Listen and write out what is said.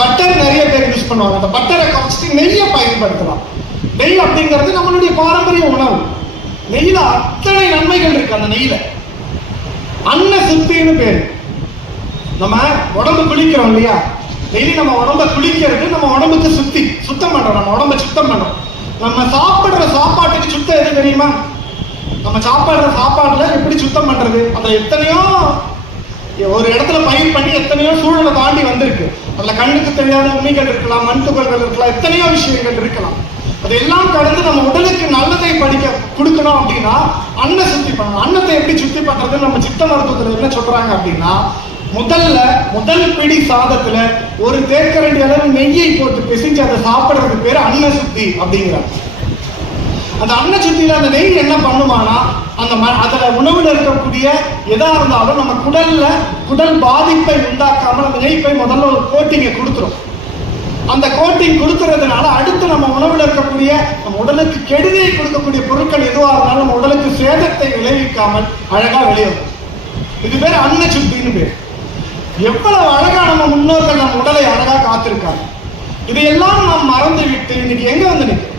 Butter நிறைய பேர் use பண்ணுவாங்க. அந்த பட்டரை குறைச்சிட்டு நெய்யை பயன்படுத்தலாம். நெய் அப்படிங்கிறது நம்மளுடைய பாரம்பரிய உணவு. நெய்யில அத்தனை நன்மைகள் இருக்கு. அந்த நெய்யில அன்ன சுத்தின்னு பேரு. நம்ம உடம்பு குளிக்கிறோம் இல்லையா, டெய்லி நம்ம உடம்ப குளிக்கிறது நம்ம உடம்புக்கு சுத்தம் பண்றோம். நம்ம உடம்ப சுத்தம் பண்றோம். நம்ம சாப்பிடுற சாப்பாட்டுக்கு சுத்தம் எது தெரியுமா? நம்ம சாப்பிடுற சாப்பாடுல எப்படி சுத்தம் பண்றது? அதுல எத்தனையோ ஒரு இடத்துல பயிர் பண்ணி எத்தனையோ சூழலை தாண்டி வந்திருக்கு. அதுல கண்ணுக்கு தெரியாத உண்மைகள் இருக்கலாம், மண் துகள்கள் இருக்கலாம், எத்தனையோ விஷயங்கள் இருக்கலாம். அதெல்லாம் கடந்து நம்ம உடலுக்கு நல்லதை கொடுக்கணும் அப்படின்னா அன்ன சுத்தி பண்ணணும். அன்னத்தை எப்படி சுத்தி பண்றது? நம்ம சித்த மருத்துவத்துல என்ன சொல்றாங்க அப்படின்னா, முதல் பிடி சாதத்துல ஒரு தேக்கரண்டி அளவு நெய்யை போட்டு பிசைஞ்சு அதை சாப்பிடுறது பேரு அன்ன சுத்தி அப்படிங்கிறாங்க. அந்த அன்ன சுத்தியில அந்த நெய் என்ன பண்ணுமானா, அதுல உணவுல இருக்கக்கூடிய எதா இருந்தாலும் நம்ம குடல் பாதிப்பை உண்டாக்காமல் அந்த நெய் போய் முதல்ல ஒரு கோட்டிங்கை கொடுத்துரும். அந்த கோட்டிங் கொடுத்துறதுனால அடுத்து நம்ம உணவுல இருக்கக்கூடிய நம்ம உடலுக்கு கெடுதியை கொடுக்கக்கூடிய பொருட்கள் எதுவாக இருந்தாலும் நம்ம உடலுக்கு சேதத்தை விளைவிக்காமல் அழகா வெளியேறும். இது பேர் அன்ன சுத்தின்னு பேர். எவ்வளவு அழகா நம்ம முன்னோர்கள் நம்ம உடலை அழகா காத்திருக்காங்க. இதையெல்லாம் நாம் மறந்து விட்டு இன்னைக்கு எங்க வந்து நிற்கும்?